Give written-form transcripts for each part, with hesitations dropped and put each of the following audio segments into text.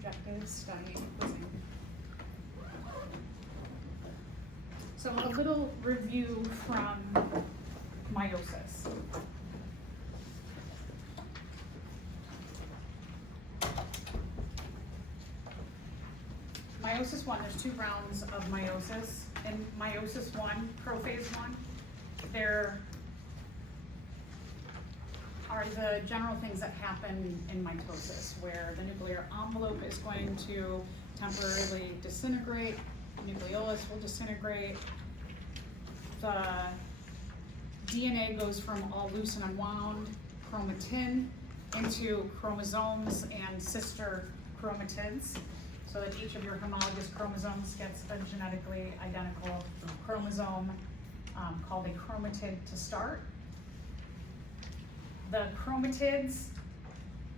objective studying quizzing. So a little review from meiosis. Meiosis 1, there's 2 rounds of meiosis. In meiosis 1, prophase 1, there are the general things that happen in mitosis, where the nuclear envelope is going to temporarily disintegrate, nucleolus will disintegrate, the DNA goes from all loose and unwound chromatin into chromosomes and sister chromatids, so that each of your homologous chromosomes gets a genetically identical chromosome called a chromatid to start. The chromatids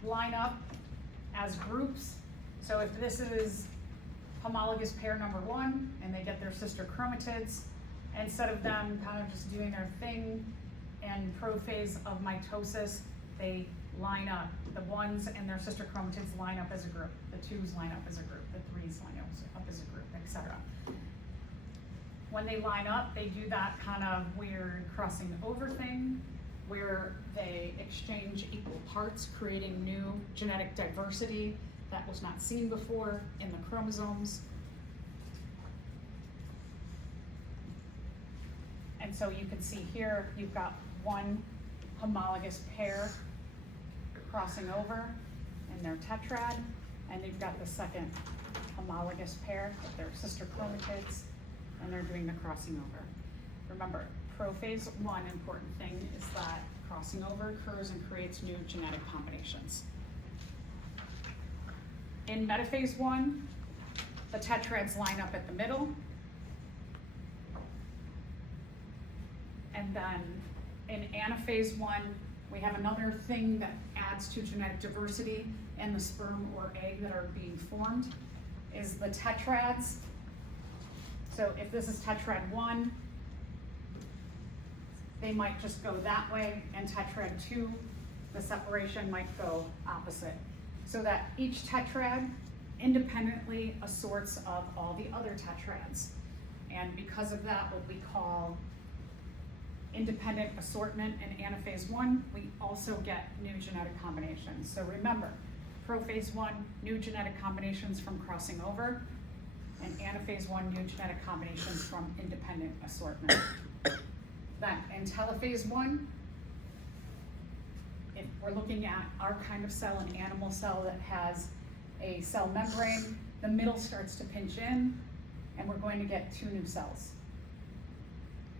line up as groups. So if this is homologous pair number 1 and they get their sister chromatids, instead of them kind of just doing their thing in prophase of mitosis, they line up. The 1s and their sister chromatids line up as a group. The 2s line up as a group. The 3s line up as a group, etc. When they line up, they do that kind of weird crossing over thing, where they exchange equal parts, creating new genetic diversity that was not seen before in the chromosomes. And so you can see here, you've got one homologous pair crossing over in their tetrad, and you've got the second homologous pair with their sister chromatids, and they're doing the crossing over. Remember, prophase 1 important thing is that crossing over occurs and creates new genetic combinations. In metaphase 1, the tetrads line up at the middle, and then in anaphase 1, we have another thing that adds to genetic diversity in the sperm or egg that are being formed, is the tetrads. So if this is tetrad 1, they might just go that way, and tetrad 2, the separation might go opposite. So that each tetrad independently assorts of all the other tetrads. And because of that, what we call independent assortment in anaphase 1, we also get new genetic combinations. So remember, prophase 1, new genetic combinations from crossing over, and anaphase 1, new genetic combinations from independent assortment. Then in telophase 1, if we're looking at our kind of cell, an animal cell that has a cell membrane, the middle starts to pinch in, and we're going to get 2 new cells.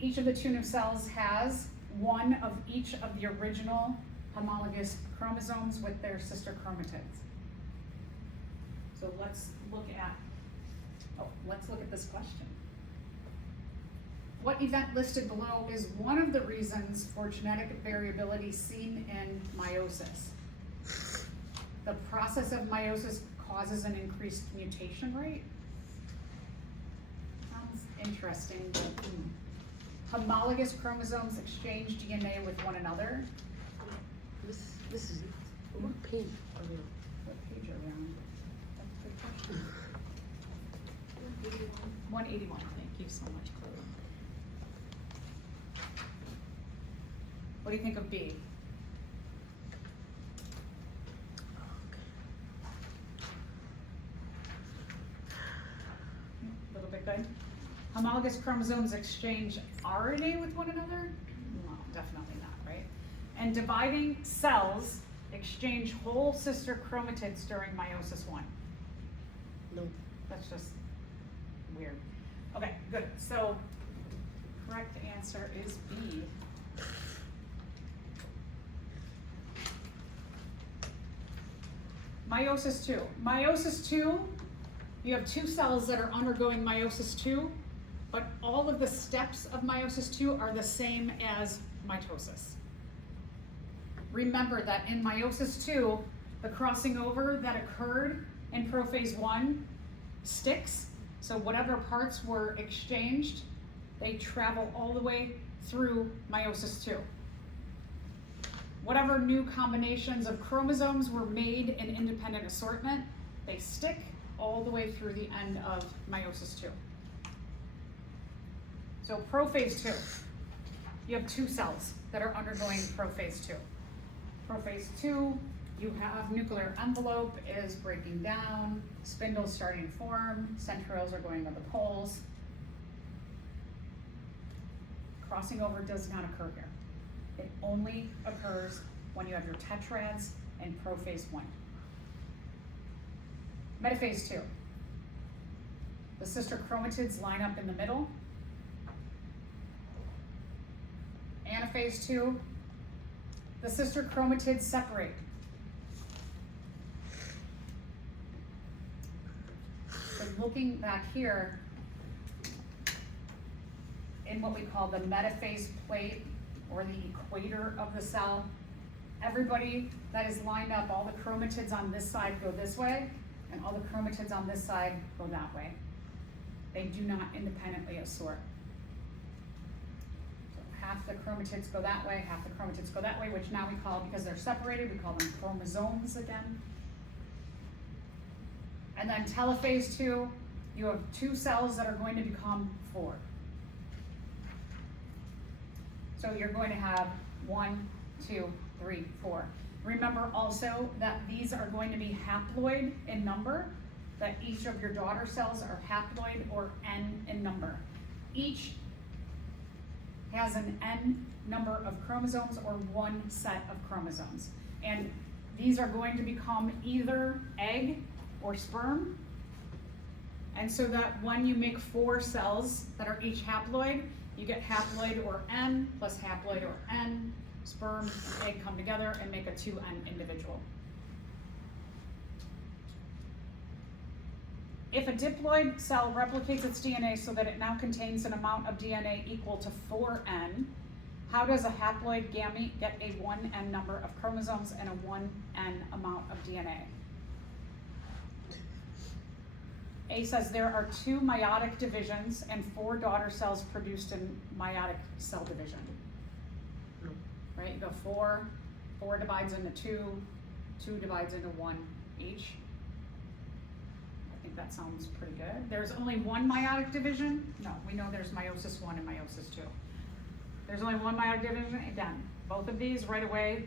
Each of the 2 new cells has one of each of the original homologous chromosomes with their sister chromatids. So let's look at this question. What event listed below is one of the reasons for genetic variability seen in meiosis? The process of meiosis causes an increased mutation rate. Sounds interesting, but homologous chromosomes exchange DNA with one another. This is what page are we on? What page are we on? That's a good question. 181. Thank you so much, Chloe. What do you think of B? A little bit good. Homologous chromosomes exchange RNA with one another? No, definitely not, right? And dividing cells exchange whole sister chromatids during meiosis 1. No. That's just weird. Okay, good. So, correct answer is B. Meiosis 2. Meiosis 2, you have 2 cells that are undergoing meiosis 2, but all of the steps of meiosis 2 are the same as mitosis. Remember that in meiosis 2, the crossing over that occurred in prophase 1 sticks, so whatever parts were exchanged, they travel all the way through meiosis 2. Whatever new combinations of chromosomes were made in independent assortment, They stick all the way through the end of meiosis 2. So prophase 2, you have 2 cells that are undergoing prophase 2. Prophase 2, you have nuclear envelope is breaking down, spindles starting to form, centrioles are going to the poles. Crossing over does not occur here. It only occurs when you have your tetrads in prophase 1. Metaphase 2. The sister chromatids line up in the middle. Anaphase 2. The sister chromatids separate. So looking back here, in what we call the metaphase plate, or the equator of the cell, everybody that is lined up, all the chromatids on this side go this way, and all the chromatids on this side go that way. They do not independently assort. So half the chromatids go that way, half the chromatids go that way, which now we call, because they're separated, we call them chromosomes again. And then telophase 2, you have 2 cells that are going to become 4. So you're going to have 1, 2, 3, 4. Remember also that these are going to be haploid in number, that each of your daughter cells are haploid or N in number. Each has an N number of chromosomes or 1 set of chromosomes. And these are going to become either egg or sperm. And so that when you make 4 cells that are each haploid, you get haploid or N plus haploid or N, sperm and egg come together and make a 2N individual. If a diploid cell replicates its DNA so that it now contains an amount of DNA equal to 4N, how does a haploid gamete get a 1N number of chromosomes and a 1N amount of DNA? A says there are 2 meiotic divisions and 4 daughter cells produced in meiotic cell division. Right, you go 4 divides into 2, 2 divides into 1 each. I think that sounds pretty good. There's only 1 meiotic division. No, we know there's meiosis 1 and meiosis 2. There's only 1 meiotic division. Again, both of these right away,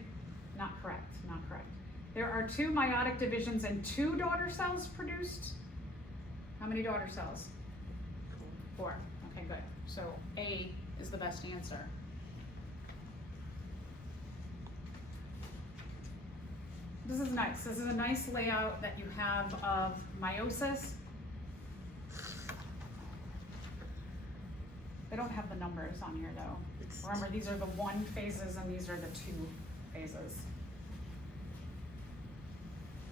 not correct, not correct. There are 2 meiotic divisions and 2 daughter cells produced. How many daughter cells? 4. Okay, good. So A is the best answer. This is nice. This is a nice layout that you have of meiosis. They don't have the numbers on here though. Remember, these are the 1 phases and these are the 2 phases.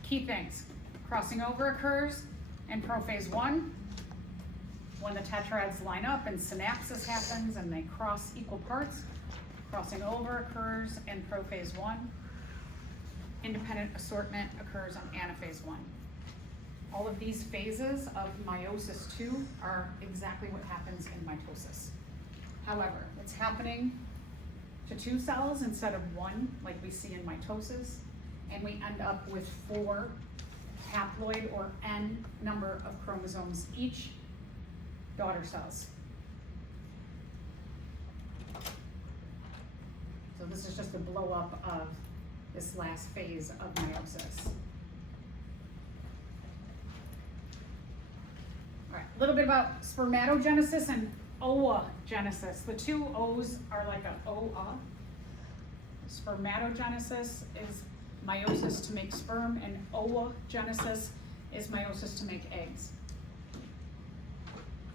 Key things. Crossing over occurs in prophase 1, when the tetrads line up and synapsis happens and they cross equal parts. Crossing over occurs in prophase 1. Independent assortment occurs on anaphase 1. All of these phases of meiosis 2 are exactly what happens in mitosis. However, it's happening to 2 cells instead of 1, like we see in mitosis, and we end up with 4 haploid or N number of chromosomes each daughter cells. So this is just a blow up of this last phase of meiosis. All right, a little bit about spermatogenesis and oogenesis. The 2 O's are like an OA. Spermatogenesis is meiosis to make sperm, and oogenesis is meiosis to make eggs.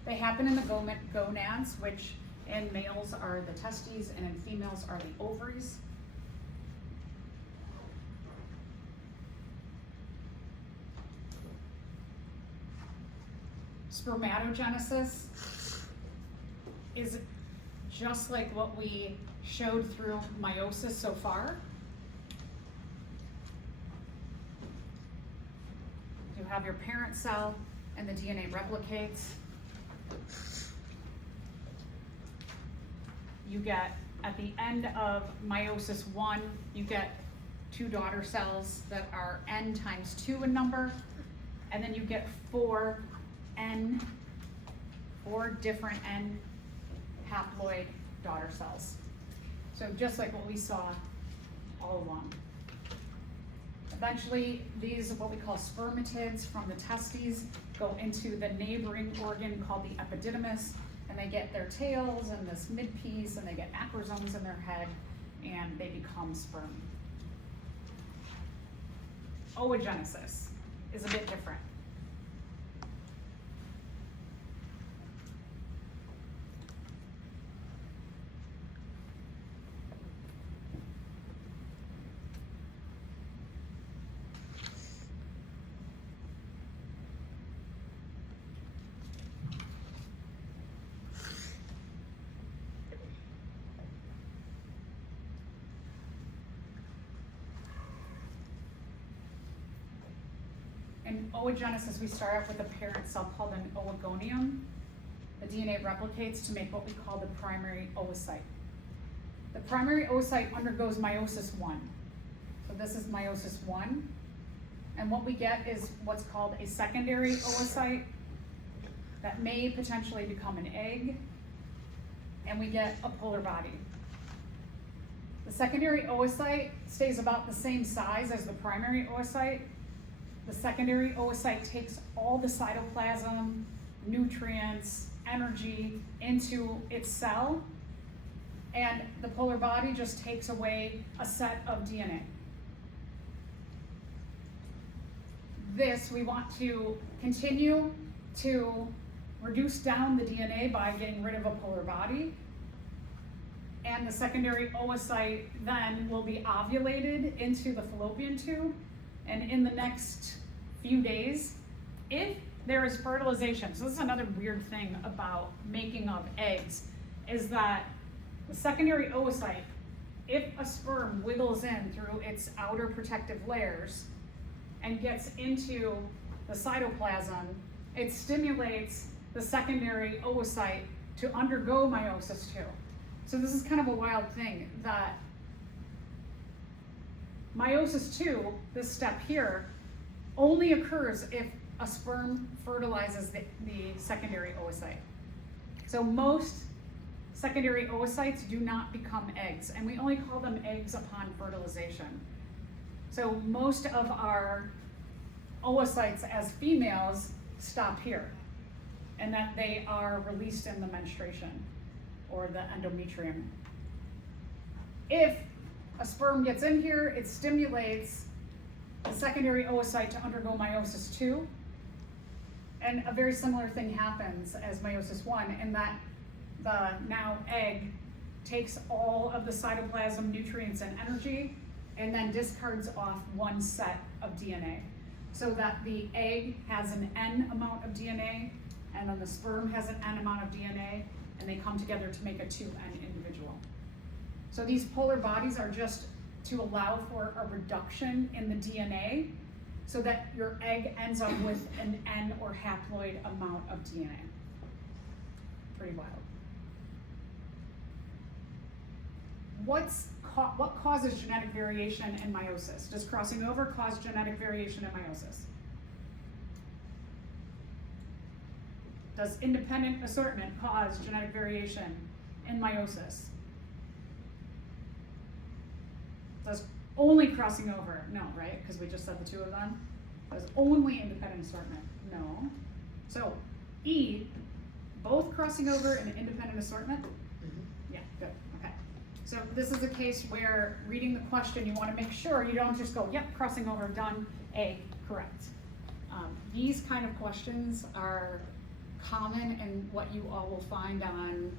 They happen in the gonads, which in males are the testes and in females are the ovaries. Spermatogenesis is just like what we showed through meiosis so far. You have your parent cell and the DNA replicates. You get, at the end of meiosis 1, you get 2 daughter cells that are N times 2 in number. and then you get four different N haploid daughter cells. So just like what we saw all along. Eventually, these are what we call spermatids from the testes go into the neighboring organ called the epididymis, and they get their tails and this midpiece, and they get acrosomes in their head, and they become sperm. Oogenesis is a bit different. In oogenesis, we start out with a parent cell called an oogonium. The DNA replicates to make what we call the primary oocyte. The primary oocyte undergoes meiosis 1. So this is meiosis 1. And what we get is what's called a secondary oocyte that may potentially become an egg. And we get a polar body. The secondary oocyte stays about the same size as the primary oocyte. The secondary oocyte takes all the cytoplasm, nutrients, energy into its cell, and the polar body just takes away a set of DNA. This, we want to continue to reduce down the DNA by getting rid of a polar body, and the secondary oocyte then will be ovulated into the fallopian tube, and in the next few days, if there is fertilization, so this is another weird thing about making of eggs, is that the secondary oocyte, if a sperm wiggles in through its outer protective layers and gets into the cytoplasm, it stimulates the secondary oocyte to undergo meiosis 2. So this is kind of a wild thing, that meiosis 2, this step here, only occurs if a sperm fertilizes the secondary oocyte. So most secondary oocytes do not become eggs, and we only call them eggs upon fertilization. So most of our oocytes as females stop here, and that they are released in the menstruation or the endometrium. If a sperm gets in here, it stimulates the secondary oocyte to undergo meiosis 2, and a very similar thing happens as meiosis 1, in that the now egg takes all of the cytoplasm, nutrients, and energy, and then discards off one set of DNA, so that the egg has an N amount of DNA, and then the sperm has an N amount of DNA, and they come together to make a 2N individual. So these polar bodies are just to allow for a reduction in the DNA, so that your egg ends up with an N or haploid amount of DNA. Pretty wild. What causes genetic variation in meiosis? Does crossing over cause genetic variation in meiosis? Does independent assortment cause genetic variation in meiosis? Does only crossing over? No, right? Because we just said the two of them. Does only independent assortment? No. So E, both crossing over and independent assortment? Mm-hmm. Yeah, good, okay. So this is a case where reading the question, you want to make sure you don't just go, yep, crossing over, done, A, correct. These kind of questions are common in what you all will find on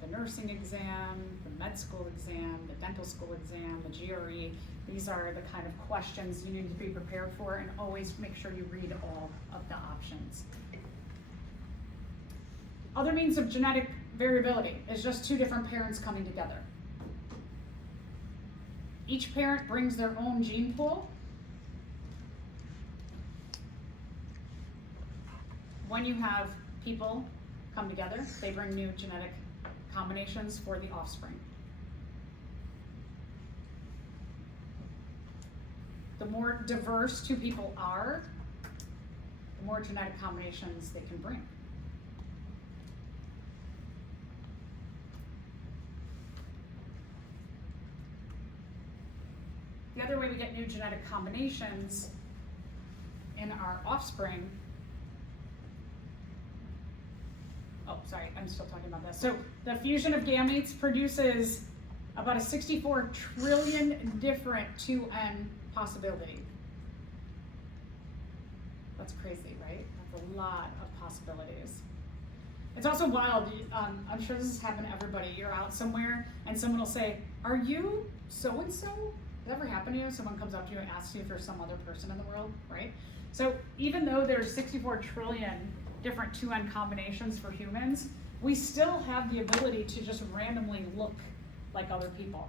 the nursing exam, the med school exam, the dental school exam, the GRE. These are the kind of questions you need to be prepared for, and always make sure you read all of the options. Other means of genetic variability is just two different parents coming together. Each parent brings their own gene pool. When you have people come together, they bring new genetic combinations for the offspring. The more diverse two people are, more genetic combinations they can bring. The other way we get new genetic combinations in our offspring, oh, sorry, I'm still talking about this. So the fusion of gametes produces about a 64 trillion different 2N possibility. That's crazy, right? That's a lot of possibilities. It's also wild. I'm sure this has happened to everybody. You're out somewhere and someone will say, "Are you so-and-so?" Does that ever happen to you? Someone comes up to you and asks you if you're some other person in the world, right? So even though there's 64 trillion different 2N combinations for humans, we still have the ability to just randomly look like other people.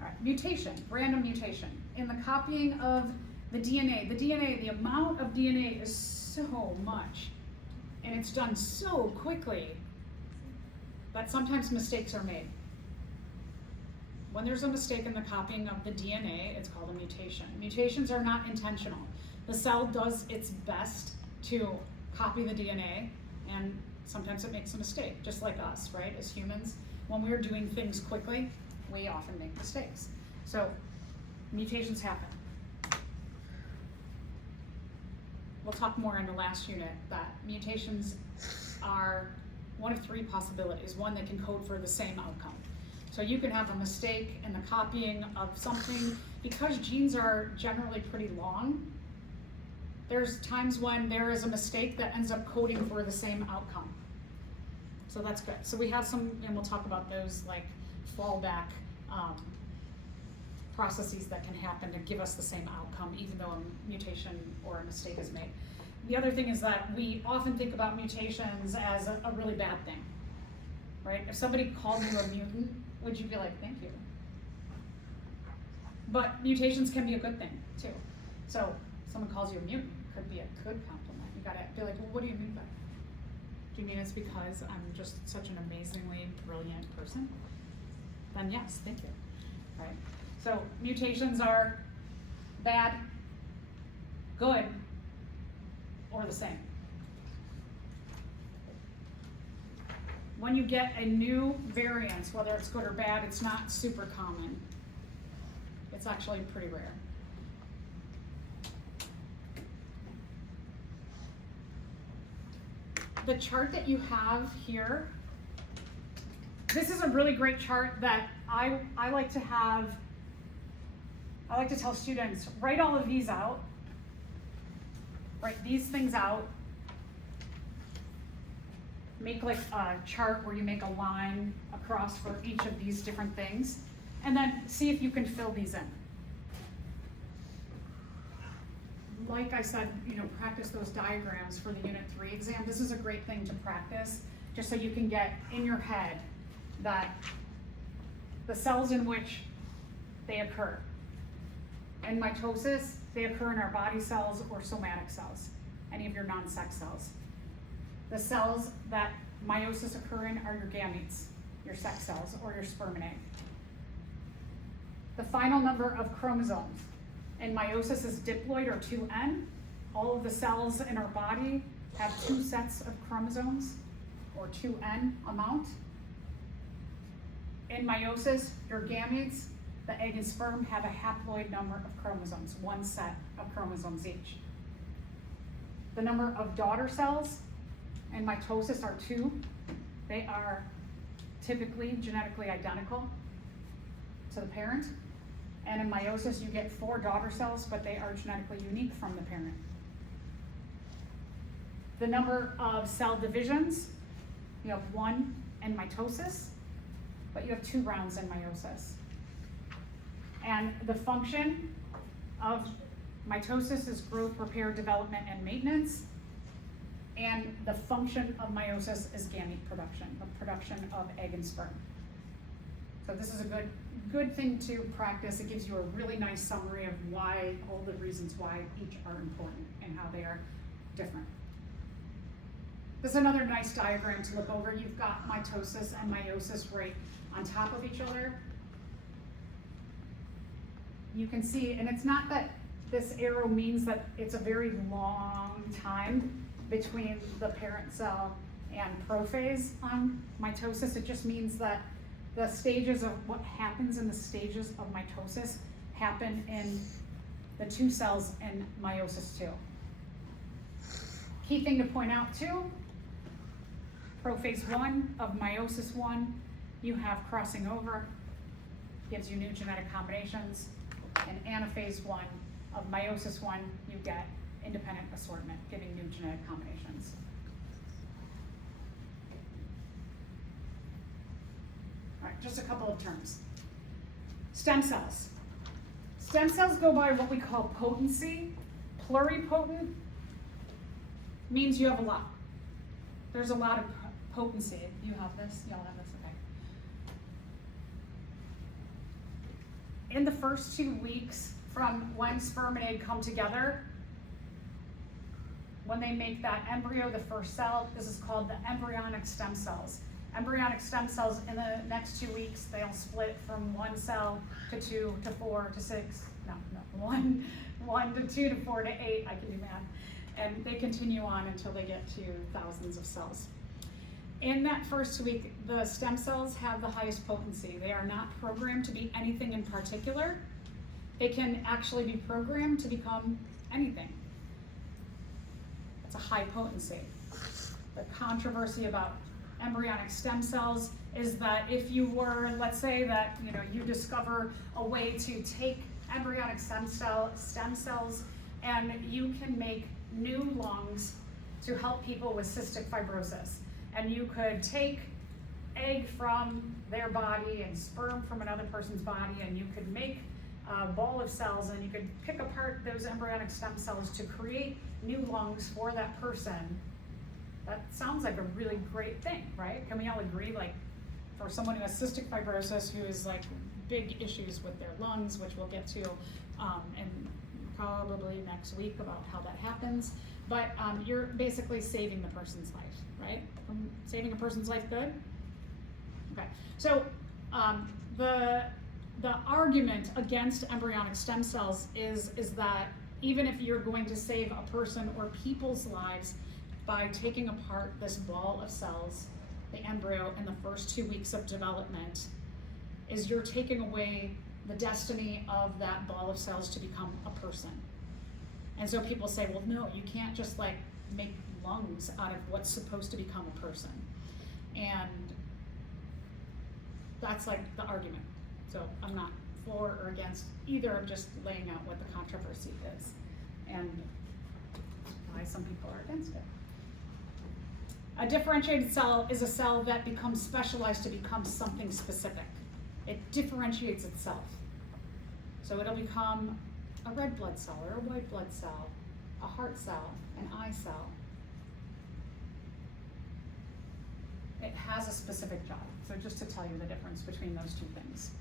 All right, mutation, random mutation. In the copying of the DNA, the amount of DNA is so much, and it's done so quickly that sometimes mistakes are made. When there's a mistake in the copying of the DNA, it's called a mutation. Mutations are not intentional. The cell does its best to copy the DNA, and sometimes it makes a mistake, just like us, right? As humans, when we're doing things quickly, we often make mistakes. So mutations happen. We'll talk more in the last unit that mutations are one of three possibilities. One, they can code for the same outcome. So you can have a mistake in the copying of something. Because genes are generally pretty long, there's times when there is a mistake that ends up coding for the same outcome. So that's good. So we have some, and we'll talk about those like fallback processes that can happen to give us the same outcome, even though a mutation or a mistake is made. The other thing is that we often think about mutations as a really bad thing, right? If somebody called you a mutant, would you be like, thank you? But mutations can be a good thing too. So someone calls you a mutant, could be a good compliment. You gotta be like, well, what do you mean by that? Do you mean it's because I'm just such an amazingly brilliant person? Then yes, thank you, right? So mutations are bad, good, or the same. When you get a new variant, whether it's good or bad, it's not super common. It's actually pretty rare. The chart that you have here, this is a really great chart that I like to have. I like to tell students, write all of these out. Write these things out. Make like a chart where you make a line across for each of these different things, and then see if you can fill these in. Like I said, practice those diagrams for the Unit 3 exam. This is a great thing to practice, just so you can get in your head that the cells in which they occur. In mitosis, they occur in our body cells or somatic cells, any of your non-sex cells. The cells that meiosis occur in are your gametes, your sex cells, or your sperm and egg. The final number of chromosomes in meiosis is diploid or 2N. All of the cells in our body have 2 sets of chromosomes, or 2N amount. In meiosis, your gametes, the egg and sperm, have a haploid number of chromosomes, 1 set of chromosomes each. The number of daughter cells in mitosis are 2. They are typically genetically identical to the parent. And in meiosis, you get 4 daughter cells, but they are genetically unique from the parent. The number of cell divisions, you have 1 in mitosis, but you have 2 rounds in meiosis. And the function of mitosis is growth, repair, development, and maintenance. And the function of meiosis is gamete production, the production of egg and sperm. So this is a good thing to practice. It gives you a really nice summary of why, all the reasons why each are important and how they are different. This is another nice diagram to look over. You've got mitosis and meiosis right on top of each other. you can see, and it's not that this arrow means that it's a very long time between the parent cell and prophase on mitosis. It just means that the stages of what happens in the stages of mitosis happen in the two cells in meiosis 2. Key thing to point out too, prophase 1 of meiosis 1, you have crossing over, gives you new genetic combinations, and anaphase 1 of meiosis 1, you get independent assortment, giving new genetic combinations. All right, just a couple of terms. Stem cells. Stem cells go by what we call potency. Pluripotent means you have a lot. There's a lot of potency. You have this, y'all have this, okay. In the first 2 weeks from when sperm and egg come together, when they make that embryo, the first cell, this is called the embryonic stem cells. Embryonic stem cells in the next 2 weeks, they'll split from 1 cell to 2 to 4 to 6, one to 2 to 4 to 8, I can do math. And they continue on until they get to thousands of cells. In that first week, the stem cells have the highest potency. They are not programmed to be anything in particular. They can actually be programmed to become anything. It's a high potency. The controversy about embryonic stem cells is that if you were, let's say that you discover a way to take embryonic stem cells and you can make new lungs to help people with cystic fibrosis. And you could take egg from their body and sperm from another person's body, and you could make a ball of cells, and you could pick apart those embryonic stem cells to create new lungs for that person. That sounds like a really great thing, right? Can we all agree, like, for someone who has cystic fibrosis, who is like big issues with their lungs, which we'll get to in probably next week about how that happens, but you're basically saving the person's life, right? Saving a person's life good? Okay, so the argument against embryonic stem cells is that even if you're going to save a person or people's lives by taking apart this ball of cells, the embryo in the first 2 weeks of development, is you're taking away the destiny of that ball of cells to become a person. And so people say, well, no, you can't just like make lungs out of what's supposed to become a person. And that's like the argument. So I'm not for or against either, I'm just laying out what the controversy is and why some people are against it. A differentiated cell is a cell that becomes specialized to become something specific. It differentiates itself. So it'll become a red blood cell or a white blood cell, a heart cell, an eye cell. It has a specific job. So just to tell you the difference between those two things.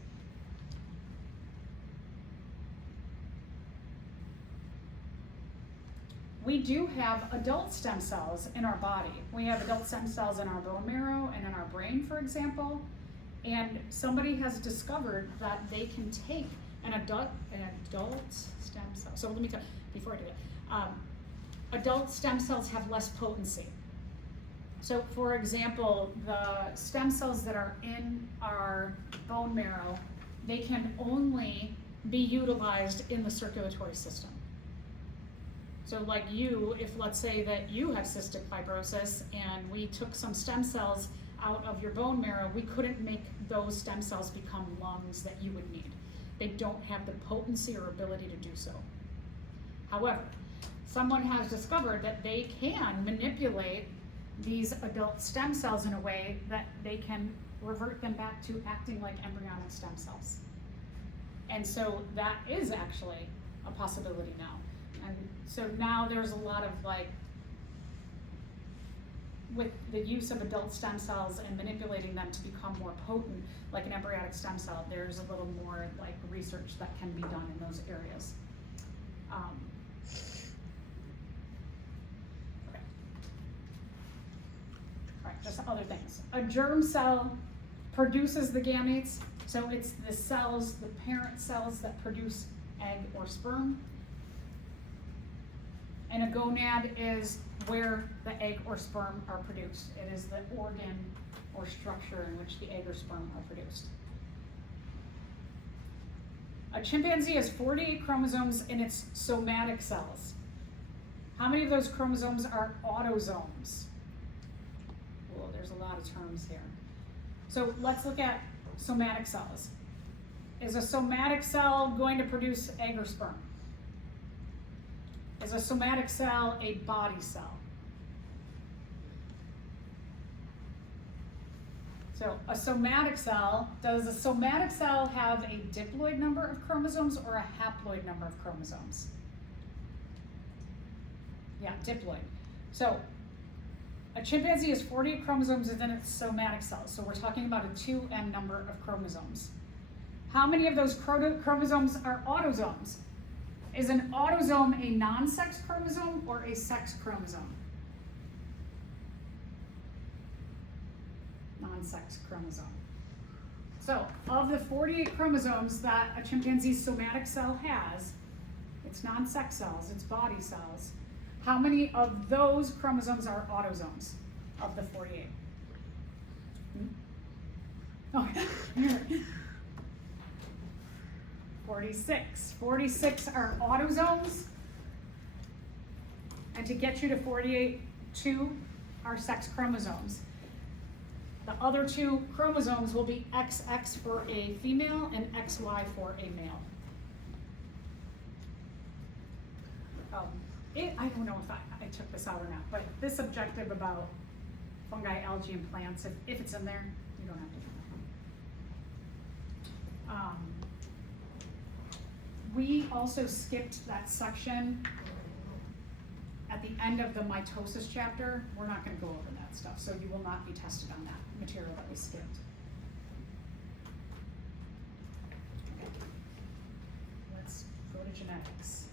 We do have adult stem cells in our body. We have adult stem cells in our bone marrow and in our brain, for example. And somebody has discovered that they can take an adult stem cell. So let me tell you, before I do it, adult stem cells have less potency. So for example, the stem cells that are in our bone marrow, they can only be utilized in the circulatory system. So like you, if let's say that you have cystic fibrosis and we took some stem cells out of your bone marrow, we couldn't make those stem cells become lungs that you would need. They don't have the potency or ability to do so. However, someone has discovered that they can manipulate these adult stem cells in a way that they can revert them back to acting like embryonic stem cells. And so that is actually a possibility now. And so now there's a lot of like, with the use of adult stem cells and manipulating them to become more potent, like an embryonic stem cell, there's a little more like research that can be done in those areas. Okay. All right, just some other things. A germ cell produces the gametes, So it's the cells, the parent cells that produce egg or sperm. And a gonad is where the egg or sperm are produced. It is the organ or structure in which the egg or sperm are produced. A chimpanzee has 48 chromosomes in its somatic cells. How many of those chromosomes are autosomes? Well, there's a lot of terms here. So let's look at somatic cells. Is a somatic cell going to produce egg or sperm? Is a somatic cell a body cell? So a somatic cell, does a somatic cell have a diploid number of chromosomes or a haploid number of chromosomes? Yeah, diploid. So a chimpanzee has 48 chromosomes within its somatic cells. So we're talking about a 2n number of chromosomes. How many of those chromosomes are autosomes? Is an autosome a non-sex chromosome or a sex chromosome? Non-sex chromosome. So, of the 48 chromosomes that a chimpanzee's somatic cell has, it's non-sex cells, it's body cells. How many of those chromosomes are autosomes of the 48? Okay. 46. 46 are autosomes. And to get you to 48, 2 are sex chromosomes. The other 2 chromosomes will be XX for a female and XY for a male. I don't know if I took this out or not, but this objective about fungi, algae, and plants, if it's in there, you don't have to do that. We also skipped that section at the end of the mitosis chapter. We're not going to go over that stuff, so you will not be tested on that material that we skipped. Okay. Let's go to genetics.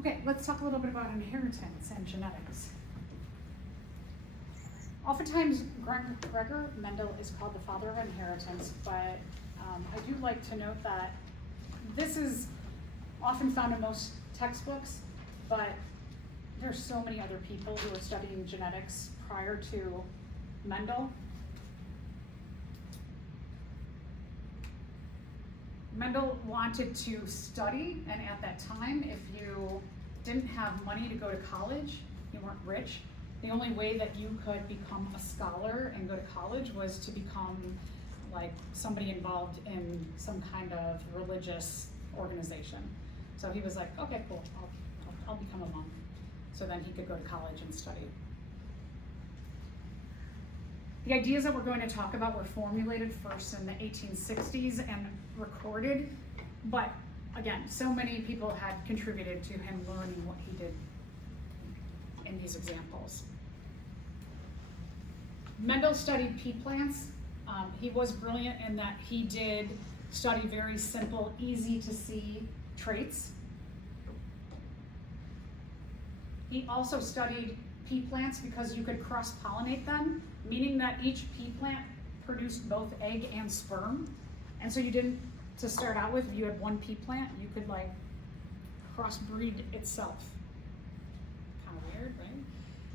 Okay, let's talk a little bit about inheritance and genetics. Oftentimes, Gregor Mendel is called the father of inheritance, but I do like to note that this is often found in most textbooks, but there's so many other people who are studying genetics prior to Mendel. Mendel wanted to study, and at that time, if you didn't have money to go to college, you weren't rich, the only way that you could become a scholar and go to college was to become like somebody involved in some kind of religious organization. So he was like, okay, cool, I'll become a monk. So then he could go to college and study. The ideas that we're going to talk about were formulated first in the 1860s and recorded, but again, so many people had contributed to him learning what he did in these examples. Mendel studied pea plants. He was brilliant in that he did study very simple, easy to see traits. He also studied pea plants because you could cross-pollinate them, meaning that each pea plant produced both egg and sperm. And so you didn't, to start out with, if you had one pea plant, you could like crossbreed itself. Kind of weird, right?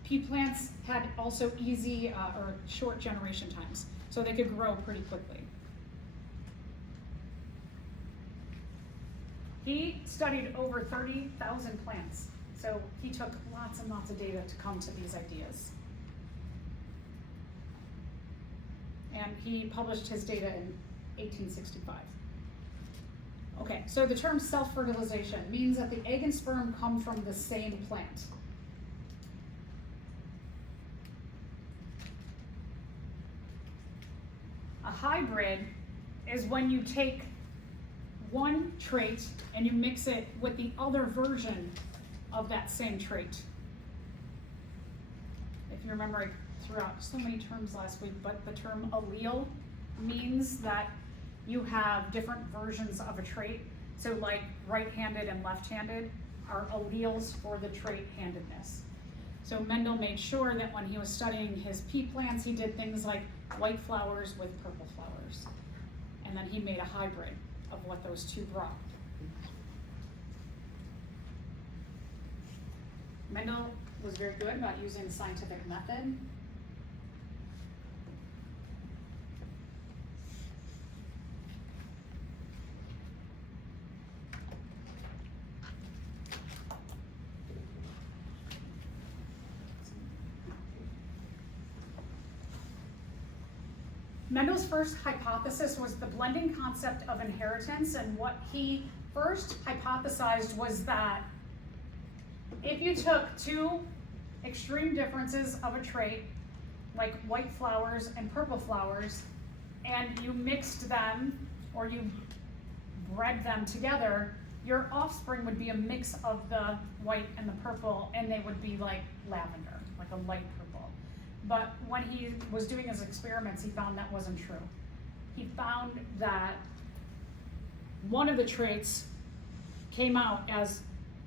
Pea plants had also easy or short generation times, so they could grow pretty quickly. He studied over 30,000 plants, so he took lots and lots of data to come to these ideas. And he published his data in 1865. Okay, so the term self-fertilization means that the egg and sperm come from the same plant. A hybrid is when you take one trait and you mix it with the other version of that same trait. If you remember, I threw out so many terms last week, but the term allele means that you have different versions of a trait. So like right-handed and left-handed are alleles for the trait handedness. So Mendel made sure that when he was studying his pea plants, he did things like white flowers with purple flowers. And then he made a hybrid of what those two brought. Mendel was very good about using scientific method. Mendel's first hypothesis was the blending concept of inheritance, and what he first hypothesized was that if you took two extreme differences of a trait, like white flowers and purple flowers, and you mixed them, or you bred them together, your offspring would be a mix of the white and the purple, and they would be like lavender, like a light purple. But when he was doing his experiments, he found that wasn't true. He found that one of the traits came out as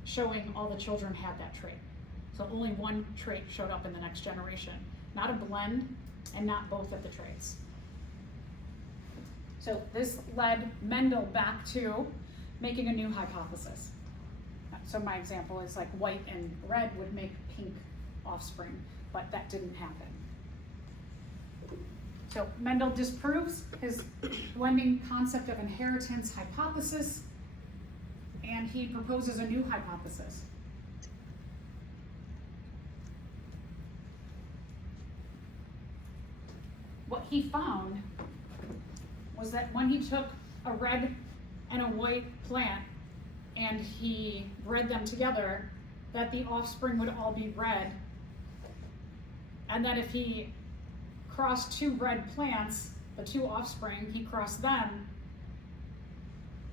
showing all the children had that trait. So only one trait showed up in the next generation, not a blend and not both of the traits. So this led Mendel back to making a new hypothesis. So my example is like white and red would make pink offspring, but that didn't happen. So Mendel disproves his blending concept of inheritance hypothesis, and he proposes a new hypothesis. What he found was that when he took a red and a white plant and he bred them together, that the offspring would all be red, and that if he crossed two red plants, the two offspring, he crossed them,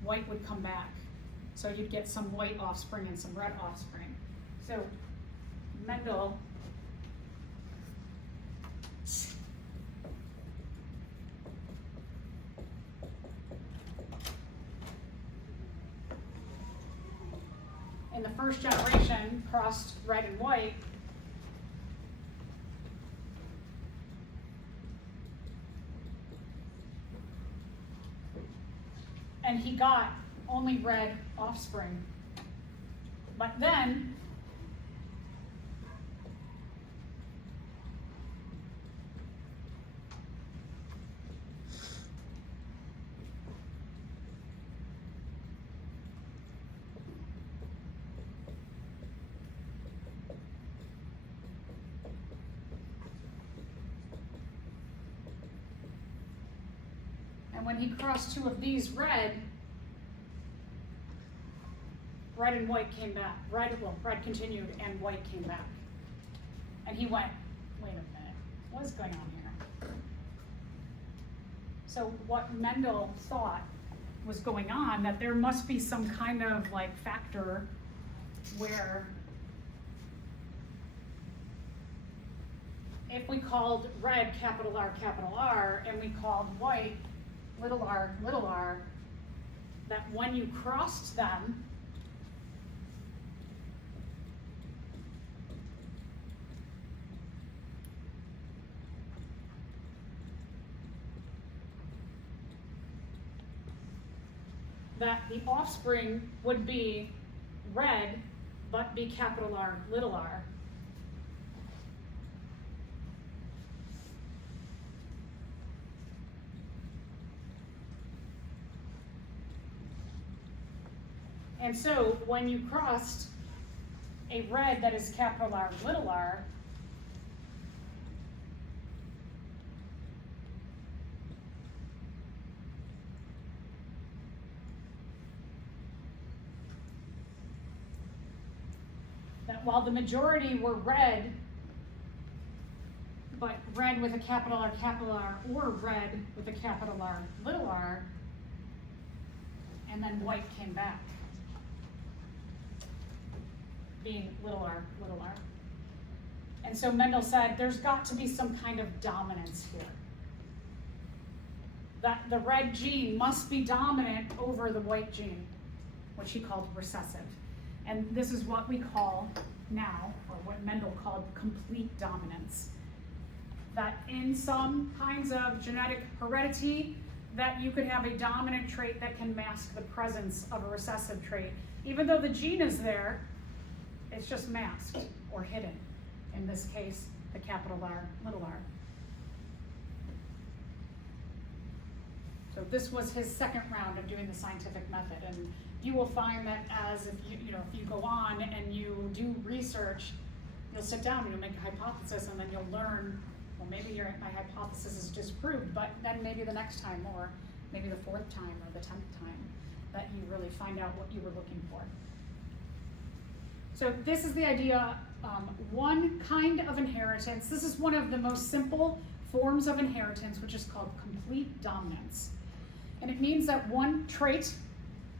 white would come back. So you'd get some white offspring and some red offspring. So Mendel in the first generation crossed red and white, and he got only red offspring. But then when he crossed two of these red and white came back. Red continued and white came back. And he went, wait a minute, what is going on here? So what Mendel thought was going on, that there must be some kind of like factor where if we called red capital R, and we called white little r, that when you crossed them, that the offspring would be red, but be capital R, little r. And so when you crossed a red that is capital R, little r, that while the majority were red, but red with a capital R, or red with a capital R, little r, and then white came back, being little r, little r. And so Mendel said, there's got to be some kind of dominance here. That the red gene must be dominant over the white gene, which he called recessive. And this is what we call now, or what Mendel called complete dominance. That in some kinds of genetic heredity, that you could have a dominant trait that can mask the presence of a recessive trait. Even though the gene is there, it's just masked or hidden. In this case, the capital R, little r. So this was his second round of doing the scientific method, and you will find that as if you go on and you do research, you'll sit down and you'll make a hypothesis, and then you'll learn, well, maybe my hypothesis is disproved, but then maybe the next time, or maybe the fourth time, or the 10th time, that you really find out what you were looking for. So this is the idea, one kind of inheritance. This is one of the most simple forms of inheritance, which is called complete dominance. And it means that one trait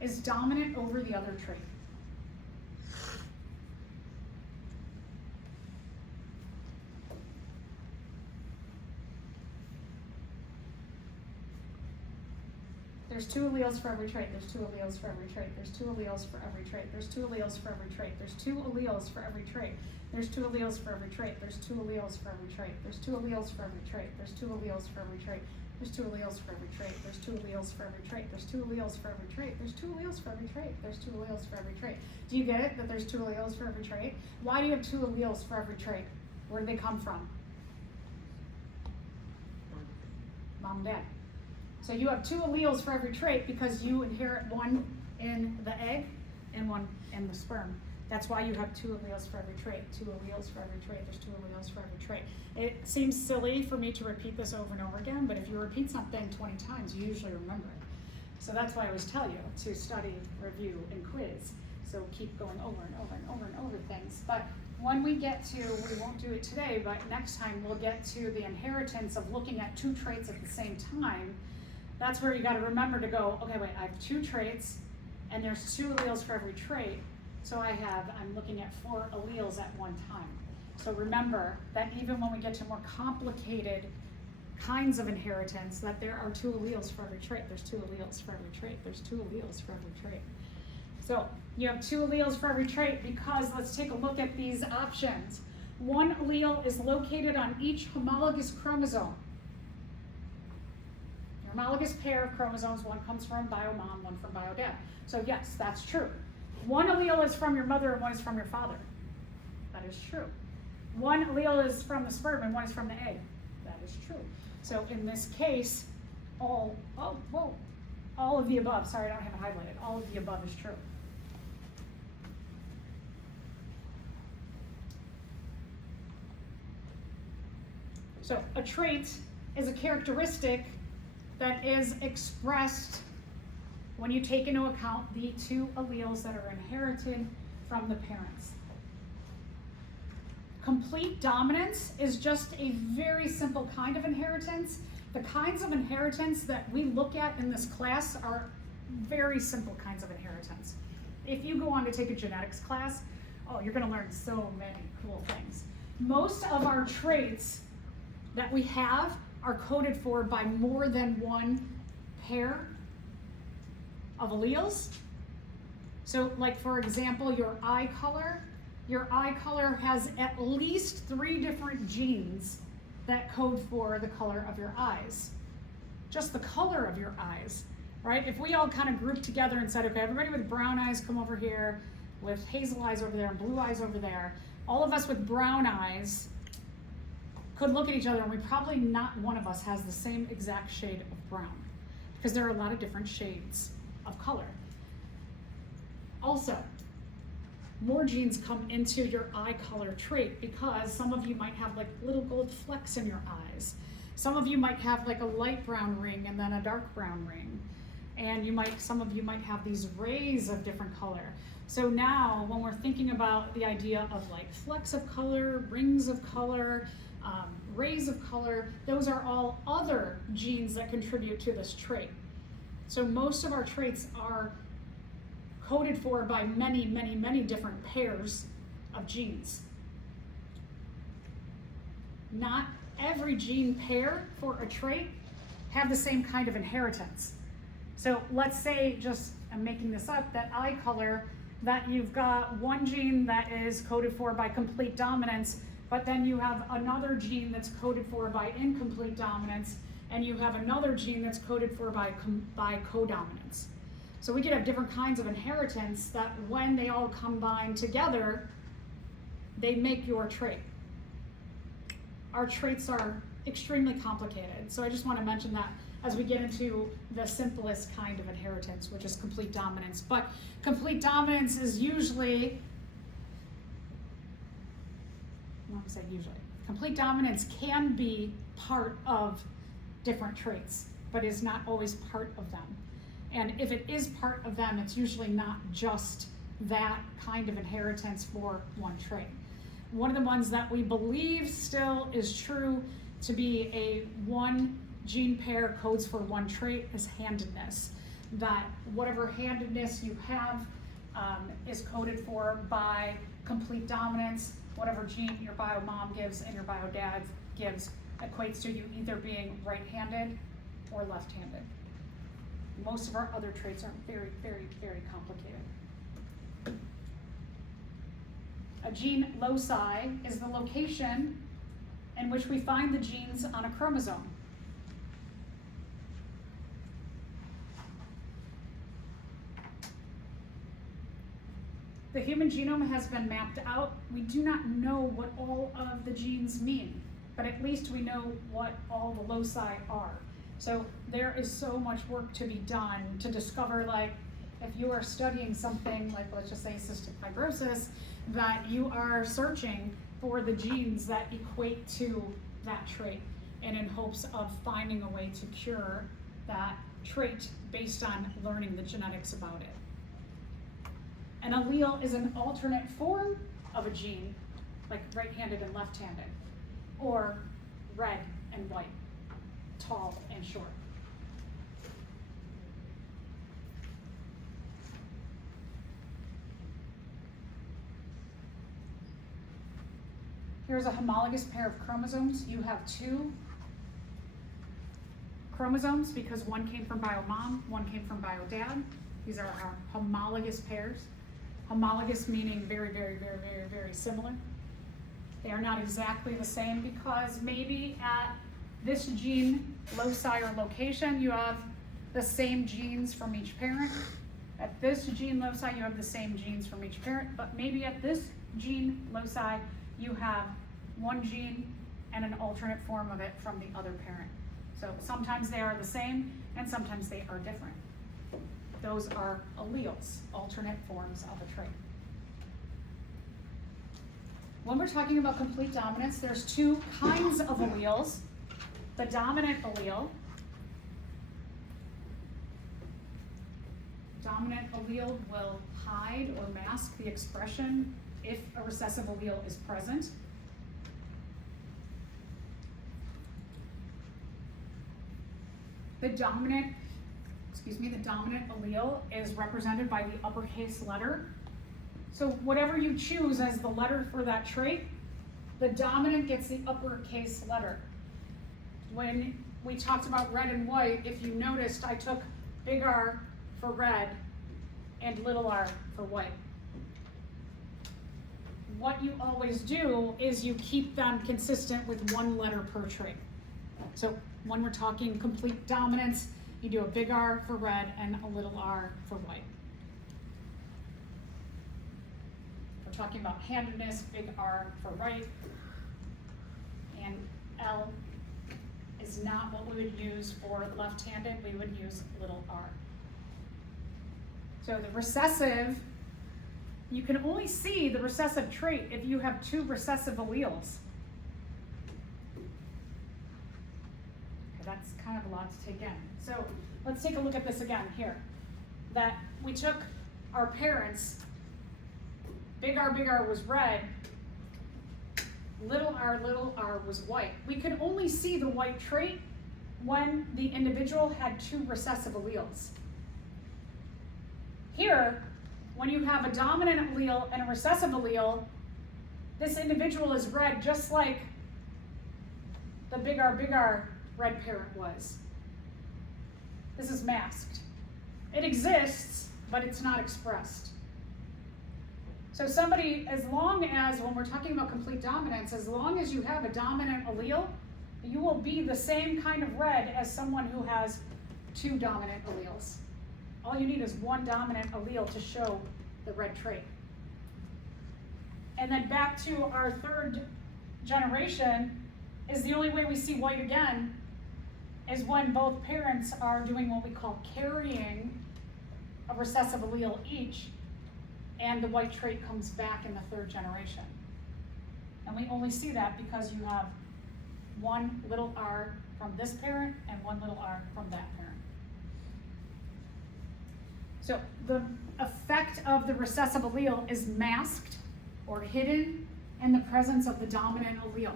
is dominant over the other trait. There's two alleles for every trait. There's two alleles for every trait. There's two alleles for every trait. There's two alleles for every trait. There's two alleles for every trait. There's two alleles for every trait. There's two alleles for every trait. There's two alleles for every trait. There's two alleles for every trait. There's two alleles for every trait. There's two alleles for every trait. There's two alleles for every trait. There's two alleles for every trait. There's two alleles for every trait. Do you get it, that there's two alleles for every trait? Why do you have two alleles for every trait? Where do they come from? Mom and dad. So you have two alleles for every trait because you inherit one in the egg and one in the sperm. That's why you have two alleles for every trait, two alleles for every trait, there's two alleles for every trait. It seems silly for me to repeat this over and over again, but if you repeat something 20 times, you usually remember it. So that's why I always tell you to study, review, and quiz. So keep going over and over and over and over things. But when we get to, we won't do it today, but next time we'll get to the inheritance of looking at two traits at the same time. That's where you gotta remember to go, okay, wait, I have two traits, and there's two alleles for every trait. So I'm looking at 4 alleles at one time. So remember that even when we get to more complicated kinds of inheritance, that there are two alleles for every trait. There's two alleles for every trait. There's two alleles for every trait. So you have two alleles for every trait because let's take a look at these options. One allele is located on each homologous chromosome. Your homologous pair of chromosomes, one comes from bio mom, one from bio dad. So yes, that's true. One allele is from your mother and one is from your father. That is true. One allele is from the sperm and one is from the egg. That is true. So in this case, all of the above, sorry I don't have it highlighted, all of the above is true. So a trait is a characteristic that is expressed when you take into account the two alleles that are inherited from the parents. Complete dominance is just a very simple kind of inheritance. The kinds of inheritance that we look at in this class are very simple kinds of inheritance. If you go on to take a genetics class, you're gonna learn so many cool things. Most of our traits that we have are coded for by more than one pair of alleles. So like for example, your eye color has at least 3 different genes that code for the color of your eyes. Just the color of your eyes, right? If we all kind of grouped together and said, okay, everybody with brown eyes come over here, with hazel eyes over there and blue eyes over there, all of us with brown eyes could look at each other and we probably not one of us has the same exact shade of brown because there are a lot of different shades of color. Also, more genes come into your eye color trait because some of you might have like little gold flecks in your eyes. Some of you might have like a light brown ring and then a dark brown ring. And some of you might have these rays of different color. So now when we're thinking about the idea of like flecks of color, rings of color, rays of color, those are all other genes that contribute to this trait. So most of our traits are coded for by many, many, many different pairs of genes. Not every gene pair for a trait have the same kind of inheritance. So let's say, just I'm making this up, that eye color, that you've got one gene that is coded for by complete dominance, but then you have another gene that's coded for by incomplete dominance, and you have another gene that's coded for by codominance. So we could have different kinds of inheritance that when they all combine together, they make your trait. Our traits are extremely complicated, so I just want to mention that as we get into the simplest kind of inheritance, which is complete dominance. But complete dominance is usually, complete dominance can be part of different traits, but is not always part of them. And if it is part of them, it's usually not just that kind of inheritance for one trait. One of the ones that we believe still is true to be a one gene pair codes for one trait is handedness. That whatever handedness you have is coded for by complete dominance. Whatever gene your bio mom gives and your bio dad gives equates to you either being right-handed or left-handed. Most of our other traits are very, very, very complicated. A gene loci is the location in which we find the genes on a chromosome. The human genome has been mapped out. We do not know what all of the genes mean, but at least we know what all the loci are. So there is so much work to be done to discover, like, if you are studying something like, let's just say cystic fibrosis, that you are searching for the genes that equate to that trait, and in hopes of finding a way to cure that trait based on learning the genetics about it. An allele is an alternate form of a gene, like right-handed and left-handed, or red and white, tall and short. Here's a homologous pair of chromosomes. You have two chromosomes because one came from bio mom, one came from bio dad. These are our homologous pairs. Homologous meaning very, very, very, very, very similar. They are not exactly the same because maybe at this gene loci or location you have the same genes from each parent. At this gene loci you have the same genes from each parent, but maybe at this gene loci you have one gene and an alternate form of it from the other parent. So sometimes they are the same and sometimes they are different. Those are alleles, alternate forms of a trait. When we're talking about complete dominance, there's two kinds of alleles. The dominant allele. Dominant allele will hide or mask the expression if a recessive allele is present. The dominant allele is represented by the uppercase letter. So whatever you choose as the letter for that trait, the dominant gets the uppercase letter. When we talked about red and white, if you noticed, I took big R for red and little r for white. What you always do is you keep them consistent with one letter per trait. So when we're talking complete dominance, you do a big R for red and a little r for white. We're talking about handedness, big R for right, and L is not what we would use for left-handed. We would use little r. So the recessive, you can only see the recessive trait if you have two recessive alleles. Okay, that's kind of a lot to take in. So let's take a look at this again here. That we took our parents, big R was red, little r was white. We could only see the white trait when the individual had two recessive alleles. Here, when you have a dominant allele and a recessive allele, this individual is read just like the big R red parent was. This is masked. It exists, but it's not expressed. So somebody, as long as, when we're talking about complete dominance, as long as you have a dominant allele, you will be the same kind of red as someone who has two dominant alleles. All you need is one dominant allele to show the red trait. And then back to our third generation, is the only way we see white again is when both parents are doing what we call carrying a recessive allele each, and the white trait comes back in the third generation. And we only see that because you have one little r from this parent and one little r from that parent. So the effect of the recessive allele is masked or hidden in the presence of the dominant allele.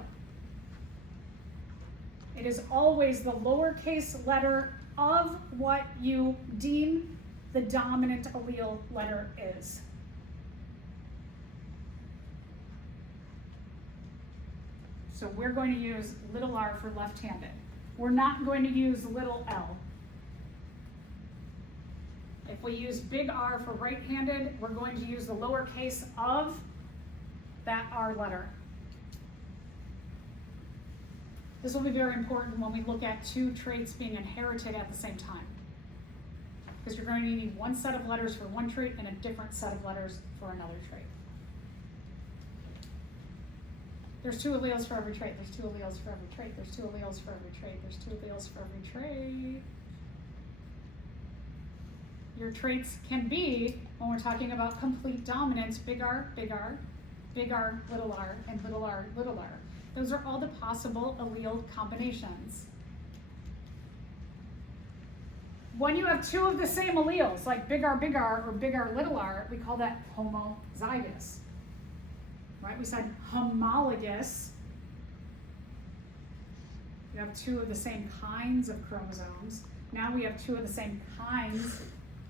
It is always the lowercase letter of what you deem the dominant allele letter is. So we're going to use little r for left-handed. We're not going to use little l. If we use big R for right-handed, we're going to use the lowercase of that R letter. This will be very important when we look at two traits being inherited at the same time, because you're going to need one set of letters for one trait and a different set of letters for another trait. There's two alleles for every trait. There's two alleles for every trait. There's two alleles for every trait. There's two alleles for every trait. Your traits can be, when we're talking about complete dominance, big R, big R, big R, little r, and little r, little r. Those are all the possible allele combinations. When you have two of the same alleles, like big R, or big R, little r, we call that homozygous. Right? We said homologous. You have two of the same kinds of chromosomes. Now we have two of the same kinds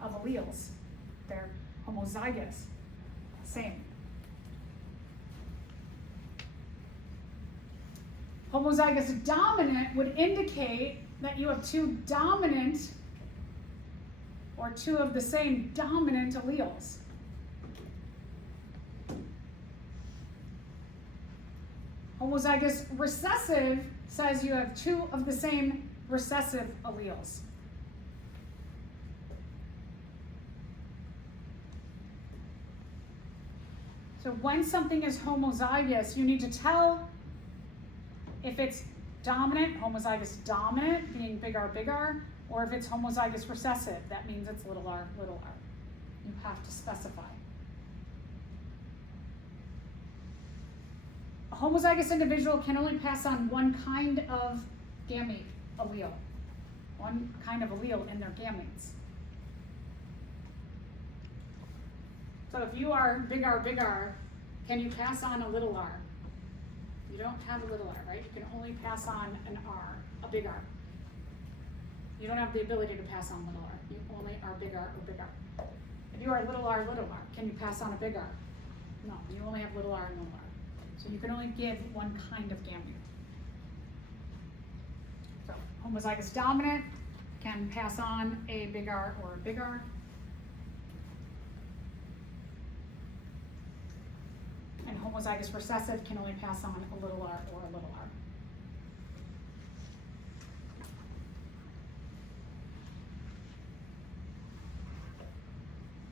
of alleles. They're homozygous. Same. Homozygous dominant would indicate that you have two dominant or two of the same dominant alleles. Homozygous recessive says you have two of the same recessive alleles. So when something is homozygous, you need to tell if it's dominant, homozygous dominant, being big R, or if it's homozygous recessive, that means it's little r, little r. You have to specify. A homozygous individual can only pass on one kind of gamete allele, one kind of allele in their gametes. So if you are big R, can you pass on a little r? You don't have a little r, right? You can only pass on an r, a big R. You don't have the ability to pass on little r. You only are big R or big R. If you are little r, can you pass on a big R? No, you only have little r and little r. So you can only give one kind of gamete. So homozygous dominant can pass on a big R or a big R. And homozygous recessive can only pass on a little r or a little r.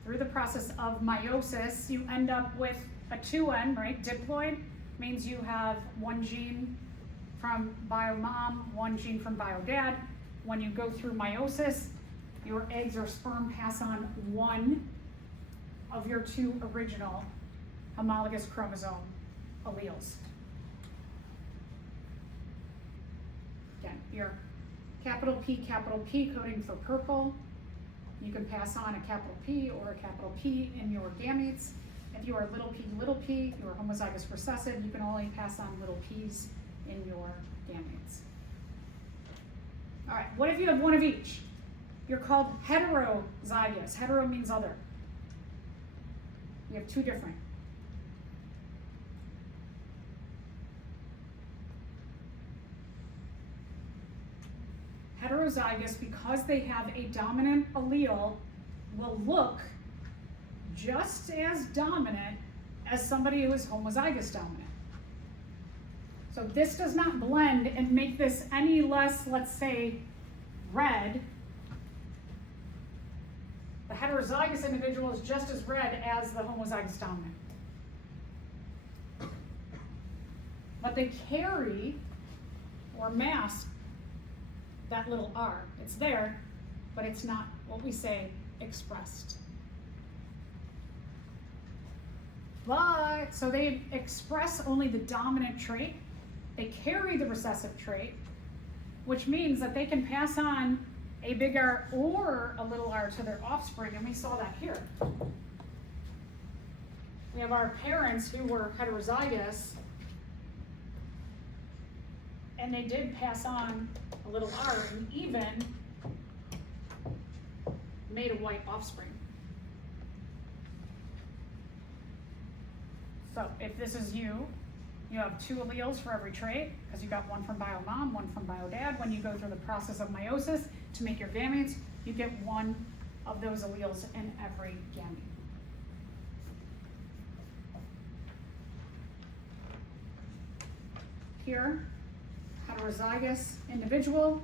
Through the process of meiosis, you end up with a 2N, right? Diploid means you have one gene from bio mom, one gene from bio dad. When you go through meiosis, your eggs or sperm pass on one of your two original homologous chromosome alleles. Again, your capital P coding for purple. You can pass on a capital P or a capital P in your gametes. If you are little p, you are homozygous recessive, you can only pass on little p's in your gametes. All right, what if you have one of each? You're called heterozygous. Hetero means other. We have two different. Heterozygous, because they have a dominant allele, will look just as dominant as somebody who is homozygous dominant. So this does not blend and make this any less, let's say, red. The heterozygous individual is just as red as the homozygous dominant. But they carry or mask that little r. It's there, but it's not what we say expressed. But, so they express only the dominant trait. They carry the recessive trait, which means that they can pass on a big R or a little r to their offspring, and we saw that here. We have our parents who were heterozygous, and they did pass on a little r and even made a white offspring. So if this is you, you have two alleles for every trait, because you got one from bio mom, one from bio dad. When you go through the process of meiosis to make your gametes, you get one of those alleles in every gamete. Here, heterozygous individual,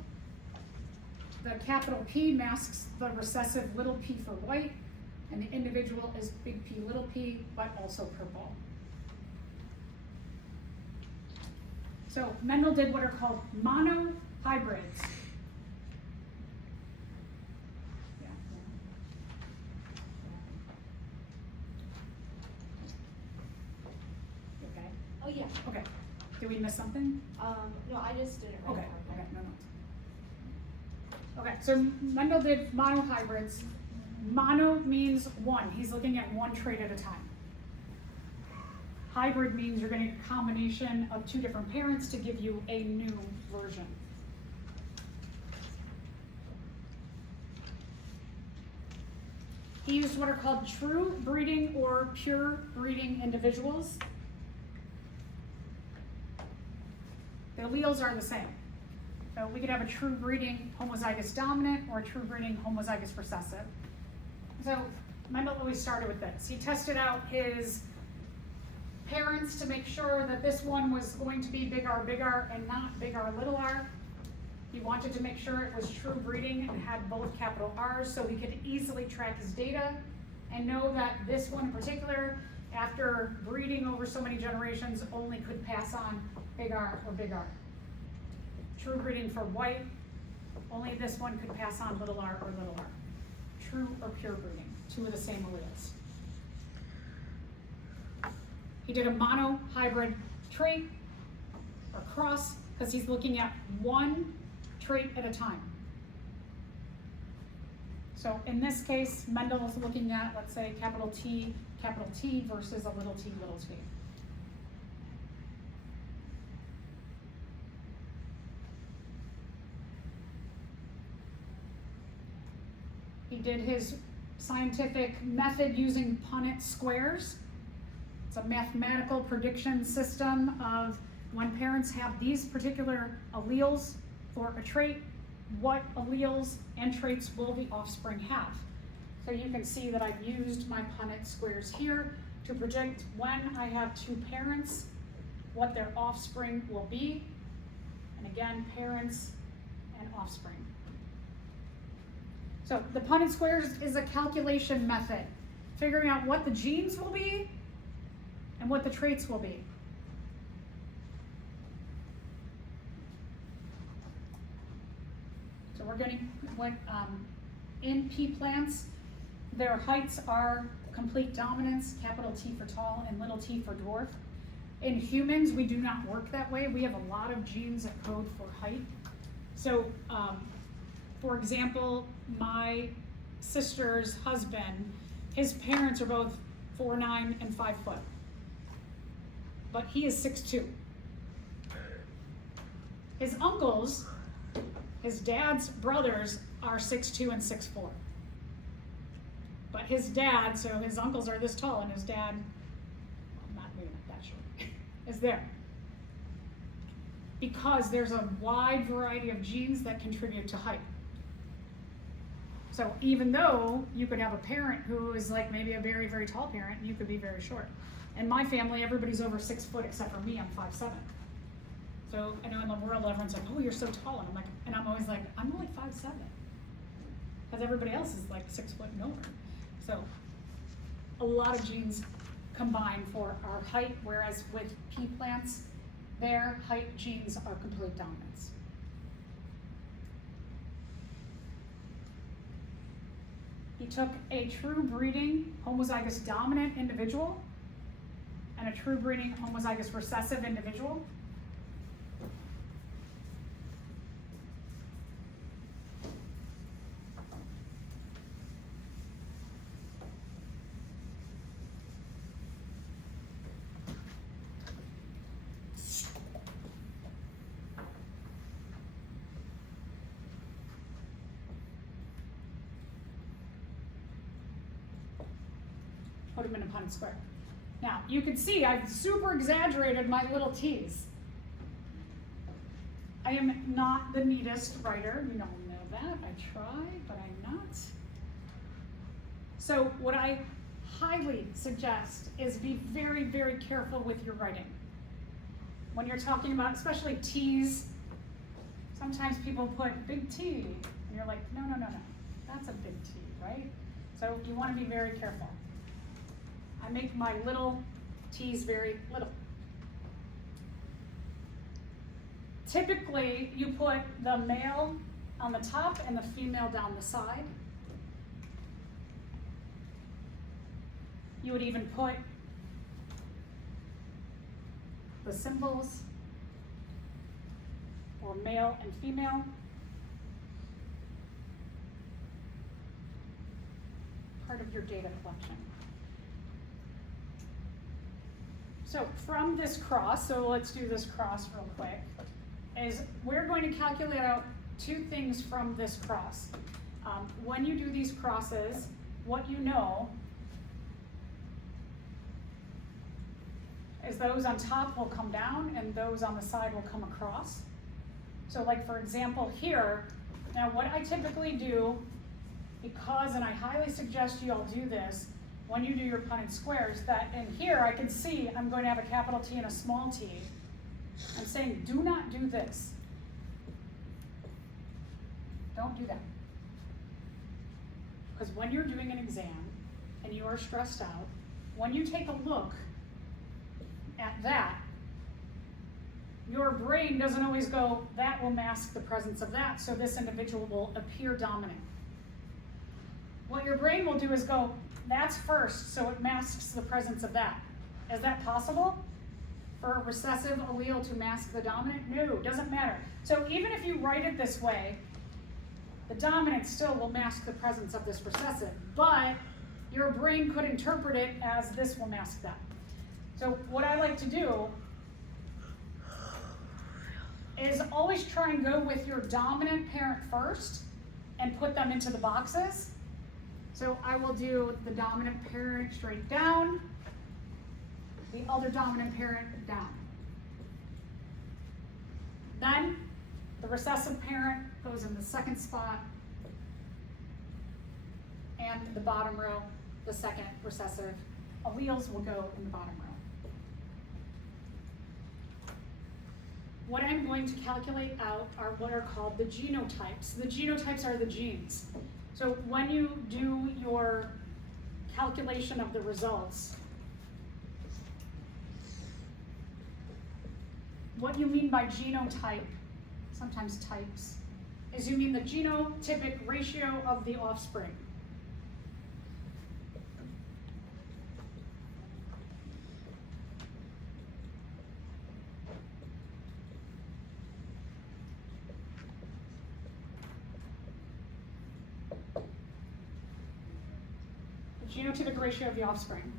the capital P masks the recessive little p for white, and the individual is big P little p, but also purple. So Mendel did what are called monohybrids. Okay. Oh, yeah. Okay. Did we miss something? No, I just didn't write Okay. it. Okay. No. Okay. So Mendel did monohybrids. Mono means one. He's looking at one trait at a time. Hybrid means you're getting a combination of two different parents to give you a new version. He used what are called true breeding or pure breeding individuals. The alleles are the same. So we could have a true breeding homozygous dominant or a true breeding homozygous recessive. So Mendel always started with this. He tested out his parents to make sure that this one was going to be big R, and not big R, little r. He wanted to make sure it was true breeding and had both capital R's so he could easily track his data and know that this one in particular, after breeding over so many generations, only could pass on big R or big R. True breeding for white, only this one could pass on little r or little r. True or pure breeding, two of the same alleles. He did a monohybrid trait or cross because he's looking at one trait at a time. So in this case, Mendel is looking at, let's say, capital T versus a little t, little t. He did his scientific method using Punnett squares. It's a mathematical prediction system of when parents have these particular alleles for a trait, what alleles and traits will the offspring have. So you can see that I've used my Punnett squares here to predict when I have two parents, what their offspring will be. And again, parents and offspring. So the Punnett squares is a calculation method, figuring out what the genes will be and what the traits will be. So we're getting what in pea plants, their heights are complete dominance, capital T for tall and little t for dwarf. In humans, we do not work that way. We have a lot of genes that code for height. So, for example, my sister's husband, his parents are both 4'9" and 5 foot, but he is 6'2". His uncles, his dad's brothers, are 6'2" and 6'4". But his dad, so his uncles are this tall, and his dad, well, not maybe not that short, is there. Because there's a wide variety of genes that contribute to height. So even though you could have a parent who is like maybe a very, very tall parent, you could be very short. In my family, everybody's over 6 foot except for me, I'm 5'7". So I know in the world, everyone's like, oh, you're so tall. And I'm always like, I'm only 5'7". Because everybody else is like 6 foot and over. So a lot of genes combine for our height, whereas with pea plants, their height genes are complete dominance. He took a true breeding homozygous dominant individual and a true breeding homozygous recessive individual. Put them in a Punnett square. Now, you can see I've super exaggerated my little t's. I am not the neatest writer, you all know that. I try, but I'm not. So what I highly suggest is be very, very careful with your writing. When you're talking about, especially t's, sometimes people put big T, and you're like, no, that's a big T, right? So you want to be very careful. I make my little t's very little. Typically, you put the male on the top and the female down the side. You would even put the symbols for male and female. Part of your data collection. So from this cross, so let's do this cross real quick, is we're going to calculate out two things from this cross. When you do these crosses, what you know is those on top will come down and those on the side will come across. So like for example here, now what I typically do, because, and I highly suggest you all do this, when you do your Punnett squares, that in here I can see I'm going to have a capital T and a small t. I'm saying do not do this. Don't do that. Because when you're doing an exam and you are stressed out, when you take a look at that, your brain doesn't always go, that will mask the presence of that, so this individual will appear dominant. What your brain will do is go, that's first, so it masks the presence of that. Is that possible? For a recessive allele to mask the dominant? No, doesn't matter. So even if you write it this way, the dominant still will mask the presence of this recessive, but your brain could interpret it as this will mask that. So what I like to do is always try and go with your dominant parent first and put them into the boxes. So I will do the dominant parent straight down, the other dominant parent down. Then the recessive parent goes in the second spot, and the bottom row, the second recessive alleles will go in the bottom row. What I'm going to calculate out are what are called the genotypes. The genotypes are the genes. So when you do your calculation of the results, what you mean by genotype, sometimes types, is you mean the genotypic ratio of the offspring. Genotypic ratio of the offspring.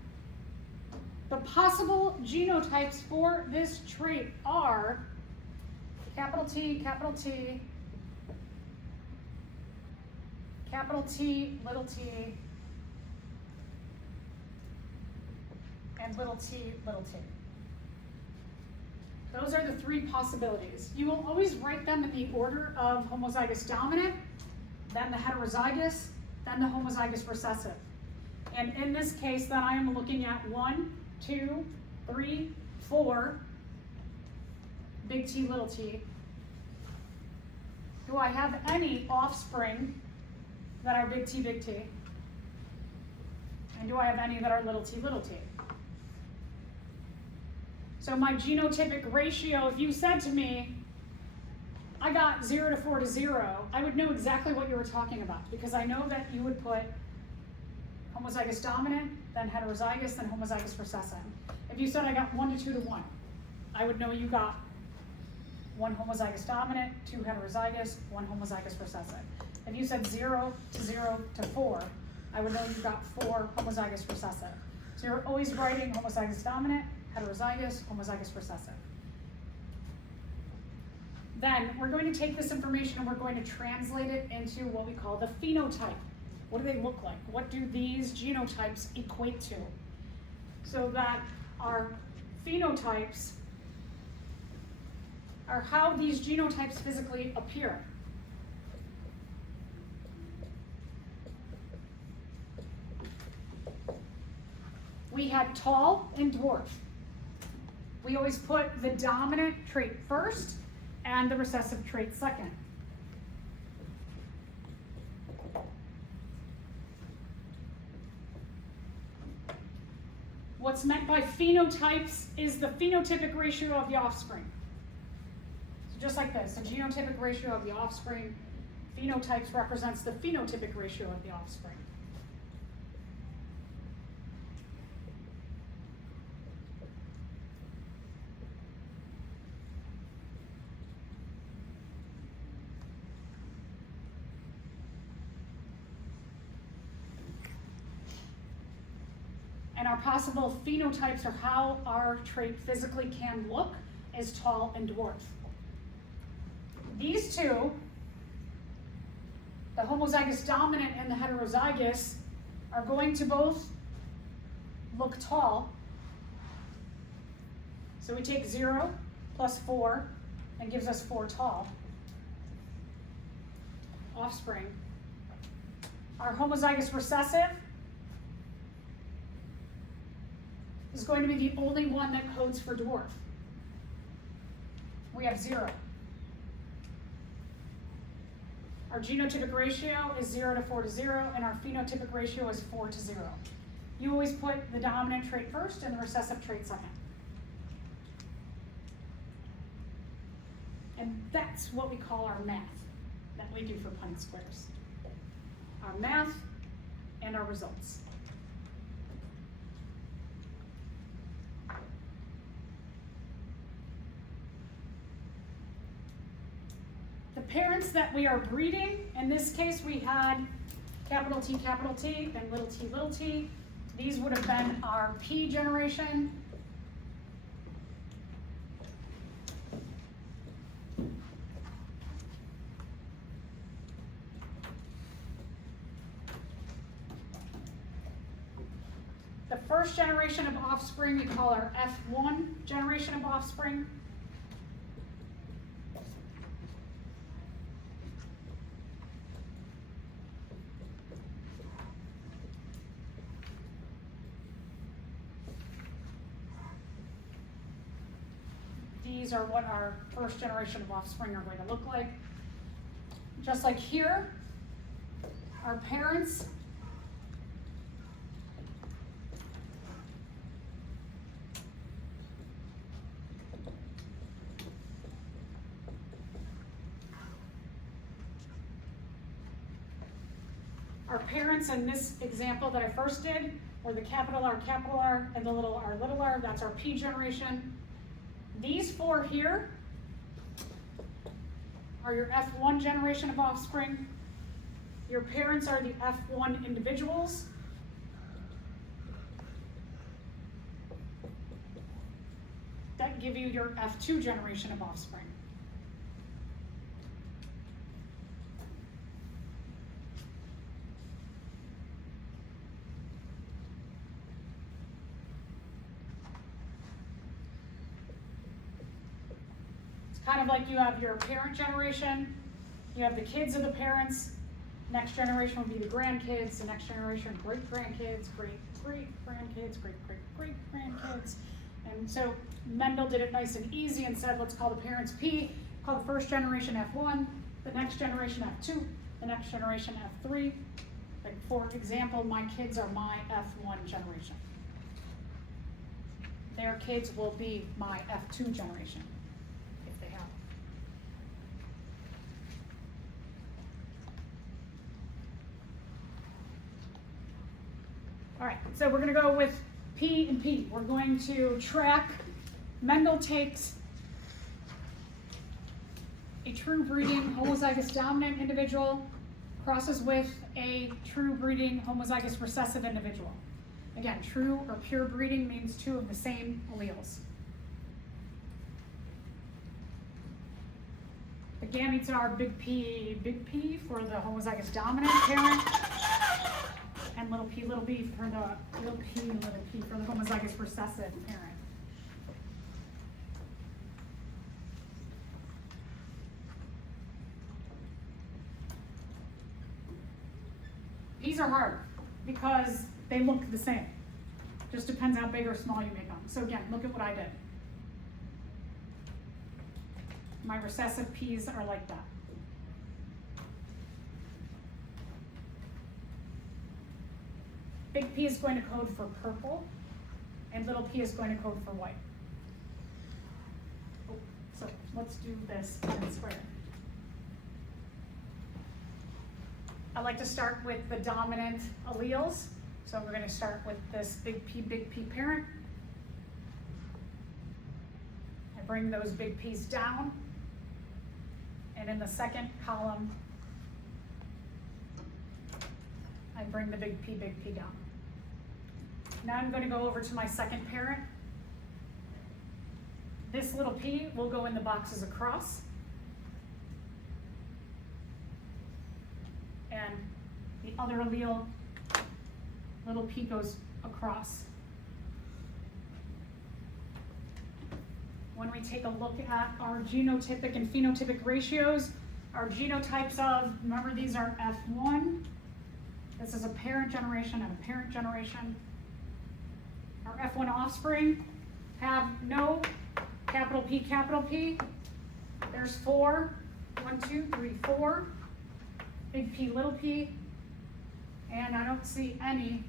The possible genotypes for this trait are capital T, capital T, capital T, little t, and little t, little t. Those are the three possibilities. You will always write them in the order of homozygous dominant, then the heterozygous, then the homozygous recessive. And in this case, then I am looking at 1, 2, 3, 4, big T, little t. Do I have any offspring that are big T, big T? And do I have any that are little t, little t? So my genotypic ratio, if you said to me, I got 0 to 4 to 0, I would know exactly what you were talking about, because I know that you would put homozygous dominant, then heterozygous, then homozygous recessive. If you said I got 1 to 2 to 1, I would know you got 1 homozygous dominant, 2 heterozygous, 1 homozygous recessive. If you said 0 to 4, I would know you got 4 homozygous recessive. So you're always writing homozygous dominant, heterozygous, homozygous recessive. Then we're going to take this information and we're going to translate it into what we call the phenotype. What do they look like? What do these genotypes equate to? So that our phenotypes are how these genotypes physically appear. We had tall and dwarf. We always put the dominant trait first and the recessive trait second. What's meant by phenotypes is the phenotypic ratio of the offspring. So just like this, the genotypic ratio of the offspring, phenotypes represents the phenotypic ratio of the offspring. And our possible phenotypes, or how our trait physically can look, is tall and dwarf. These two, the homozygous dominant and the heterozygous, are going to both look tall. So we take 0 plus 4 and gives us 4 tall offspring. Our homozygous recessive is going to be the only one that codes for dwarf. We have 0. Our genotypic ratio is 0 to 4 to 0, and our phenotypic ratio is 4 to 0. You always put the dominant trait first and the recessive trait second. And that's what we call our math that we do for Punnett squares. Our math and our results. The parents that we are breeding, in this case we had capital T, and little t, little t. These would have been our P generation. The first generation of offspring we call our F1 generation of offspring. These are what our first generation of offspring are going to look like. Just like here, our parents in this example that I first did were the capital R, and the little r, that's our P generation. These 4 here are your F1 generation of offspring. Your parents are the F1 individuals. That give you your F2 generation of offspring. kind of like you have your parent generation, you have the kids of the parents, next generation will be the grandkids, the next generation great-grandkids, great-great-grandkids, great-great-great-grandkids. And so Mendel did it nice and easy and said, let's call the parents P, call the first generation F1, the next generation F2, the next generation F3. Like for example, my kids are my F1 generation. Their kids will be my F2 generation, if they have them. All right, so we're gonna go with P and P. We're going to track, Mendel takes a true breeding homozygous dominant individual, crosses with a true breeding homozygous recessive individual. Again, true or pure breeding means two of the same alleles. The gametes are big P for the homozygous dominant parent, and little p for the little p for the homozygous recessive parent. These are hard because they look the same. Just depends how big or small you make them. So again, look at what I did. My recessive P's are like that. Big P is going to code for purple, and little p is going to code for white. Oh, so let's do this in square. I like to start with the dominant alleles. So we're going to start with this big P parent. I bring those big P's down. And in the second column, I bring the big P down. Now I'm going to go over to my second parent. This little p will go in the boxes across. And the other allele, little p goes across. When we take a look at our genotypic and phenotypic ratios, our genotypes of, remember these are F1, this is a parent generation and a parent generation. Our F1 offspring have no capital P. There's 4, 1, 2, 3, 4, big P, little p, and I don't see any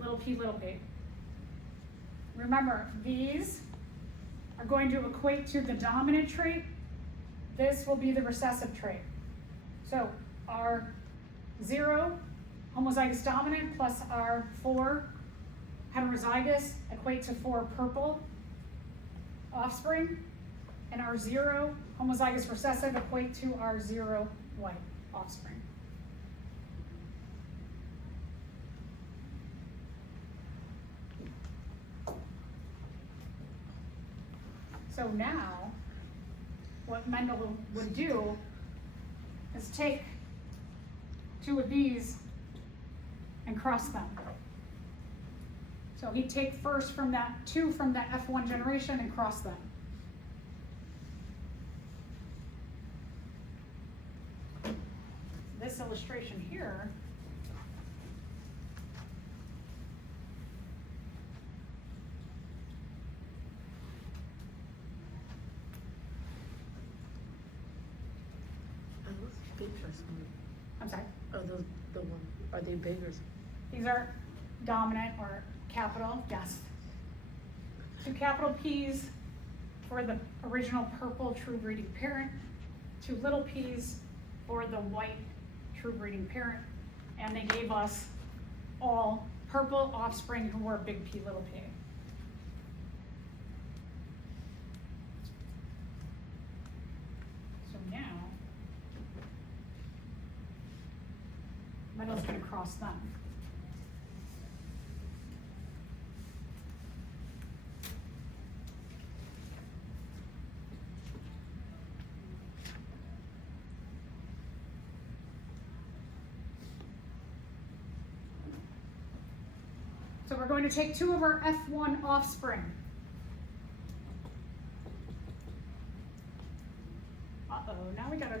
little p. Remember, these are going to equate to the dominant trait. This will be the recessive trait. So our 0 homozygous dominant plus our 4 heterozygous equate to 4 purple offspring, and our 0 homozygous recessive equate to our 0 white offspring. So now, what Mendel would do is take 2 of these and cross them. So he'd take first from that 2 from that F1 generation and cross them. This illustration here Big or small? I'm sorry. Are those the one? Are they big or small? These are dominant or capital, yes. 2 capital P's for the original purple true breeding parent, 2 little p's for the white true breeding parent, and they gave us all purple offspring who were big P, little p. So now, Mendel's going to cross them. So we're going to take 2 of our F1 offspring. Uh-oh, now we got a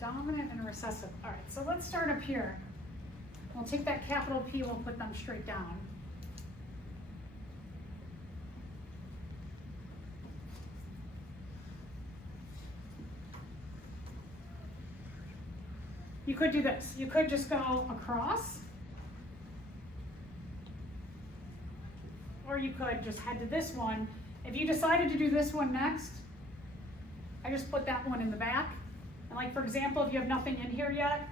dominant and a recessive. All right, so let's start up here. We'll take that capital P, we'll put them straight down. You could do this. You could just go across. Or you could just head to this one. If you decided to do this one next, I just put that one in the back. And like for example, if you have nothing in here yet,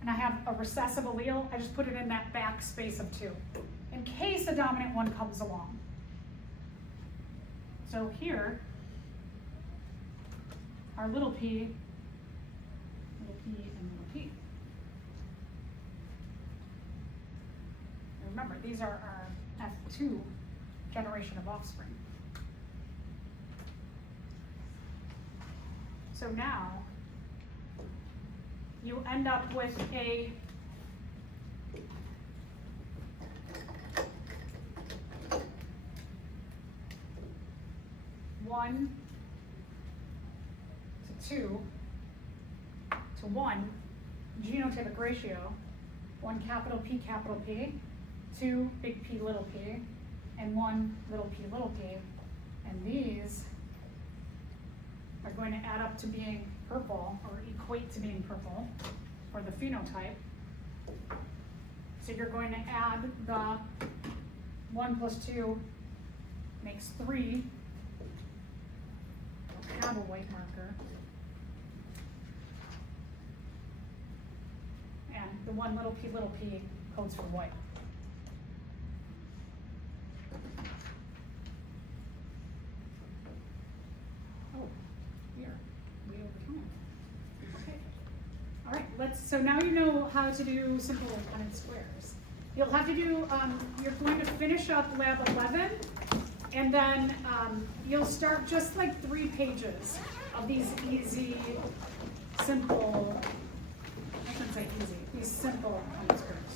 and I have a recessive allele, I just put it in that back space of 2, in case a dominant one comes along. So here, our little p, and little p. And remember, these are our F2 generation of offspring. So now, you end up with a one to 2 to 1 genotypic ratio, 1 capital P, 2 big P, little p, and 1 little p. And these are going to add up to being purple, or equate to being purple, for the phenotype. So you're going to add the 1 plus 2 makes 3. We'll have a white marker. And the 1 little p codes for white. Oh, here, way over time. Okay. All right, so now you know how to do simple Punnett squares. You'll have to do, you're going to finish up lab 11, and then you'll start just like 3 pages of these easy, simple, I shouldn't say easy, these simple Punnett squares.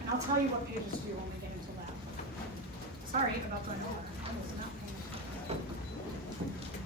And I'll tell you what pages to do when we get into lab. Sorry about going over. I was not paying attention.